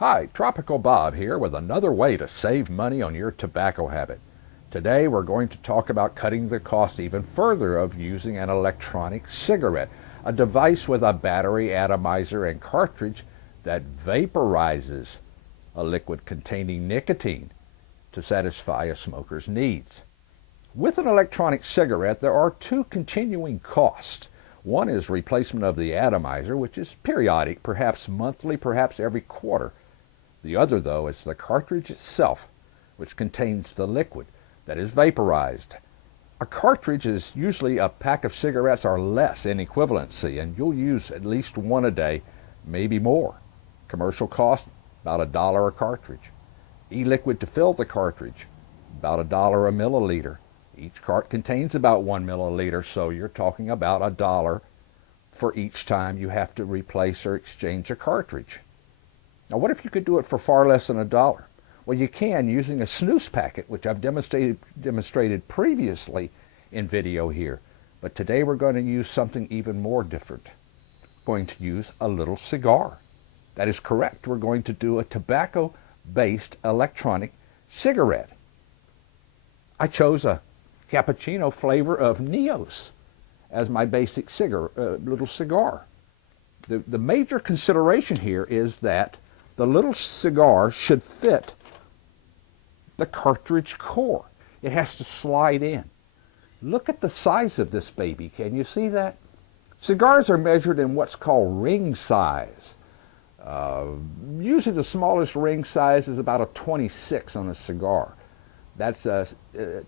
Hi, Tropical Bob here with another way to save money on your tobacco habit. Today we're going to talk about cutting the cost even further of using an electronic cigarette, a device with a battery atomizer and cartridge that vaporizes a liquid containing nicotine to satisfy a smoker's needs. With an electronic cigarette, there are two continuing costs. One is replacement of the atomizer, which is periodic, perhaps monthly, perhaps every quarter. The other, though, is the cartridge itself, which contains the liquid that is vaporized. A cartridge is usually a pack of cigarettes or less in equivalency, and you'll use at least one a day, maybe more. Commercial cost, about $1 a cartridge. E-liquid to fill the cartridge, about $1 a milliliter. Each cart contains about 1 milliliter, so you're talking about $1 for each time you have to replace or exchange a cartridge. Now, what if you could do it for far less than $1? Well, you can using a snooze packet, which I've demonstrated previously in video here. But today we're going to use something even more different. We're going to use a little cigar. That is correct. We're going to do a tobacco-based electronic cigarette. I chose a cappuccino flavor of Neos as my basic little cigar. The major consideration here is that the little cigar should fit the cartridge core. It has to slide in. Look at the size of this baby. Can you see that? Cigars are measured in what's called ring size. Usually the smallest ring size is about a 26 on a cigar. That's a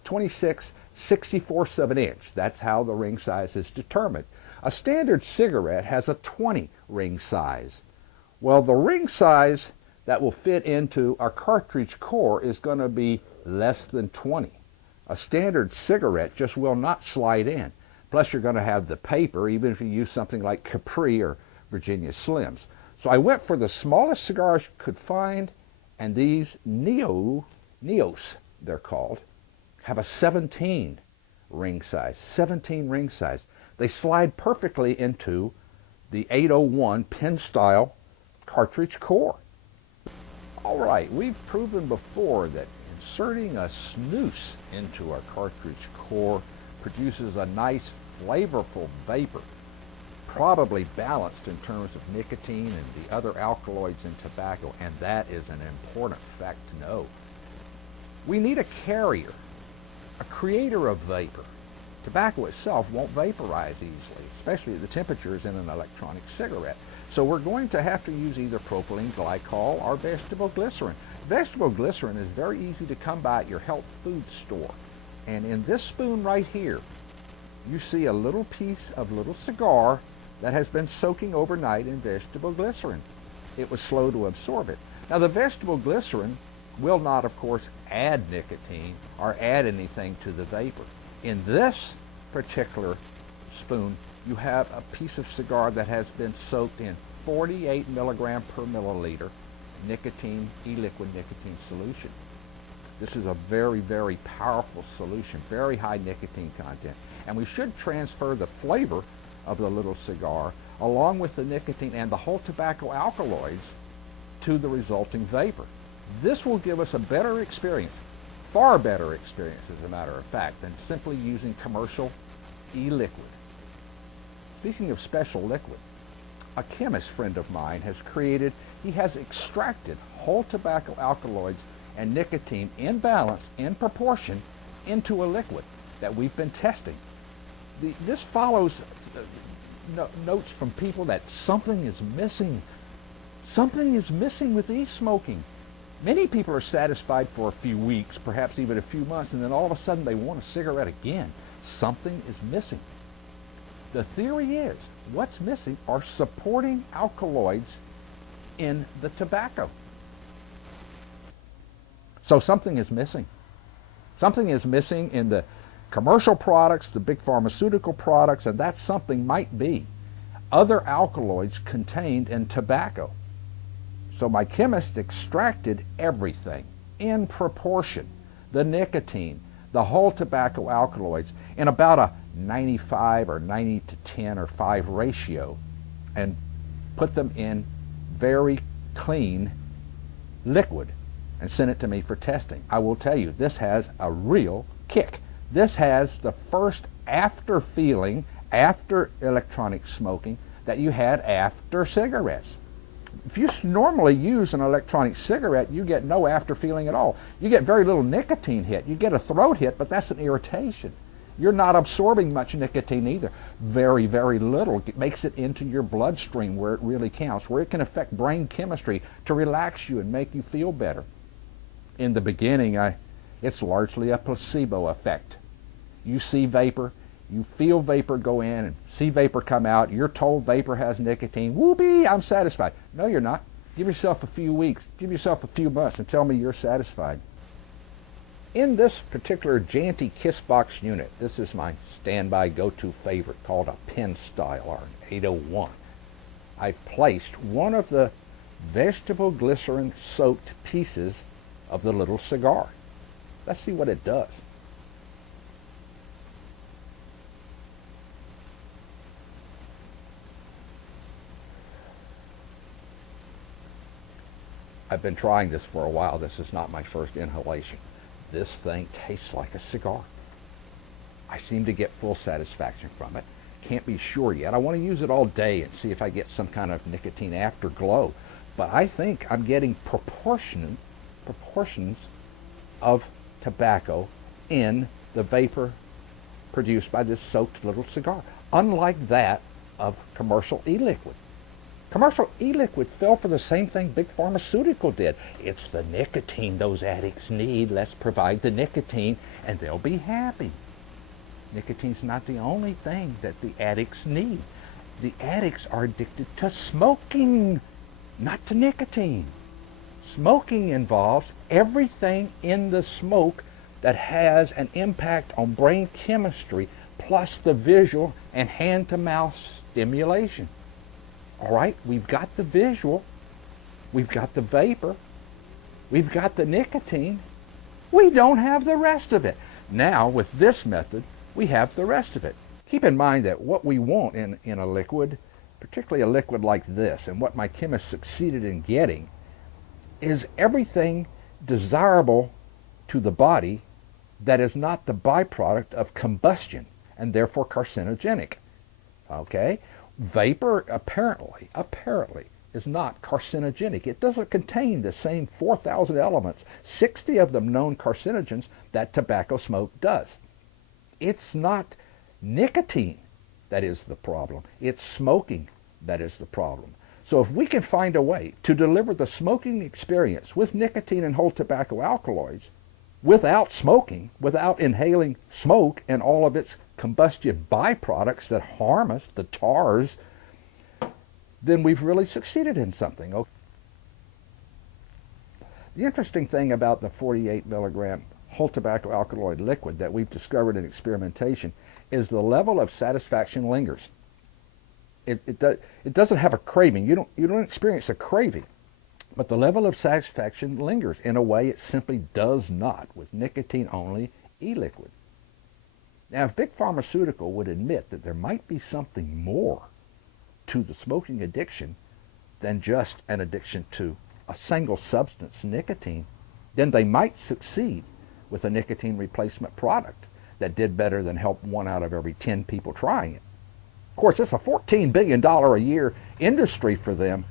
26/64 of an inch. That's how the ring size is determined. A standard cigarette has a 20 ring size. Well, the ring size that will fit into our cartridge core is going to be less than 20. A standard cigarette just will not slide in. Plus, you're going to have the paper, even if you use something like Capri or Virginia Slims. So I went for the smallest cigars I could find, and these Neos, they're called, have a 17 ring size. 17 ring size. They slide perfectly into the 801 pin style cartridge core. All right, we've proven before that inserting a snooze into our cartridge core produces a nice flavorful vapor, probably balanced in terms of nicotine and the other alkaloids in tobacco, and that is an important fact to know. We need a carrier, a creator of vapor. Tobacco itself won't vaporize easily, especially at the temperatures in an electronic cigarette. So we're going to have to use either propylene glycol or vegetable glycerin. Vegetable glycerin is very easy to come by at your health food store. And in this spoon right here, you see a little piece of little cigar that has been soaking overnight in vegetable glycerin. It was slow to absorb it. Now, the vegetable glycerin will not, of course, add nicotine or add anything to the vapor. In this particular spoon, you have a piece of cigar that has been soaked in 48 milligram per milliliter nicotine, e-liquid nicotine solution. This is a very, very powerful solution, very high nicotine content. And we should transfer the flavor of the little cigar along with the nicotine and the whole tobacco alkaloids to the resulting vapor. This will give us a better experience, far better experience as a matter of fact, than simply using commercial e-liquid. Speaking of special liquid, a chemist friend of mine he has extracted whole tobacco alkaloids and nicotine in balance, in proportion, into a liquid that we've been testing. This follows notes from people that something is missing. Something is missing with e-smoking. Many people are satisfied for a few weeks, perhaps even a few months, and then all of a sudden they want a cigarette again. Something is missing. The theory is what's missing are supporting alkaloids in the tobacco. So something is missing. Something is missing in the commercial products, the big pharmaceutical products, and that something might be other alkaloids contained in tobacco. So my chemist extracted everything in proportion, the nicotine, the whole tobacco alkaloids, in about a 95 or 90 to 10 or 5 ratio, and put them in very clean liquid and sent it to me for testing. I will tell you, this has a real kick. This has the first after feeling after electronic smoking that you had after cigarettes. If you normally use an electronic cigarette, you get no after feeling at all. You get very little nicotine hit. You get a throat hit, but that's an irritation. You're not absorbing much nicotine either. Very, very little. It makes it into your bloodstream where it really counts, where it can affect brain chemistry to relax you and make you feel better. In the beginning, it's largely a placebo effect. You see vapor, you feel vapor go in and see vapor come out. You're told vapor has nicotine. Whoopee, I'm satisfied. No, you're not. Give yourself a few weeks, give yourself a few months and tell me you're satisfied. In this particular Janty Kiss Box unit, this is my standby go-to favorite called a pen style or an 801. I've placed one of the vegetable glycerin soaked pieces of the little cigar. Let's see what it does. I've been trying this for a while. This is not my first inhalation. This thing tastes like a cigar. I seem to get full satisfaction from it. Can't be sure yet. I want to use it all day and see if I get some kind of nicotine afterglow. But I think I'm getting proportions of tobacco in the vapor produced by this soaked little cigar, unlike that of commercial e-liquid. Commercial e-liquid fell for the same thing big pharmaceutical did. It's the nicotine those addicts need. Let's provide the nicotine and they'll be happy. Nicotine's not the only thing that the addicts need. The addicts are addicted to smoking, not to nicotine. Smoking involves everything in the smoke that has an impact on brain chemistry, plus the visual and hand-to-mouth stimulation. All right, we've got the visual, we've got the vapor, we've got the nicotine. We don't have the rest of it. Now, with this method, we have the rest of it. Keep in mind that what we want in a liquid, particularly a liquid like this, and what my chemist succeeded in getting, is everything desirable to the body that is not the byproduct of combustion and therefore carcinogenic. Okay? Vapor apparently is not carcinogenic. It doesn't contain the same 4,000 elements, 60 of them known carcinogens, that tobacco smoke does. It's not nicotine that is the problem. It's smoking that is the problem. So if we can find a way to deliver the smoking experience with nicotine and whole tobacco alkaloids without smoking, without inhaling smoke and all of its combustion byproducts that harm us, the tars, then we've really succeeded in something. Okay. The interesting thing about the 48 milligram whole tobacco alkaloid liquid that we've discovered in experimentation is the level of satisfaction lingers. It doesn't have a craving. You don't experience a craving, but the level of satisfaction lingers in a way it simply does not with nicotine-only e-liquid. Now, if Big Pharmaceutical would admit that there might be something more to the smoking addiction than just an addiction to a single substance, nicotine, then they might succeed with a nicotine replacement product that did better than help 1 out of every 10 people trying it. Of course, it's a $14 billion a year industry for them,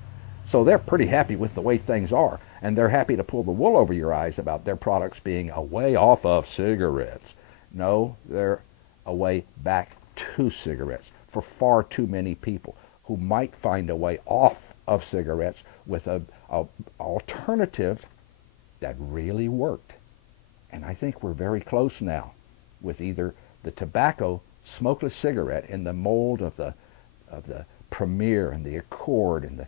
so they're pretty happy with the way things are, and they're happy to pull the wool over your eyes about their products being a way off of cigarettes. No, they're a way back to cigarettes for far too many people who might find a way off of cigarettes with a alternative that really worked. And I think we're very close now with either the tobacco smokeless cigarette in the mold of the Premier and the Accord and the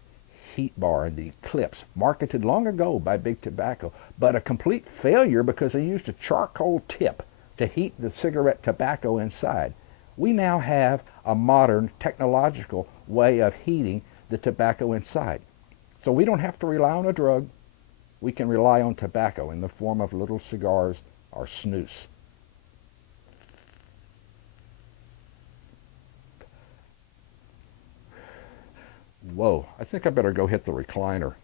Heat Bar and the Eclipse, marketed long ago by Big Tobacco, but a complete failure because they used a charcoal tip to heat the cigarette tobacco inside. We now have a modern technological way of heating the tobacco inside. So we don't have to rely on a drug. We can rely on tobacco in the form of little cigars or snus. Whoa, I think I better go hit the recliner.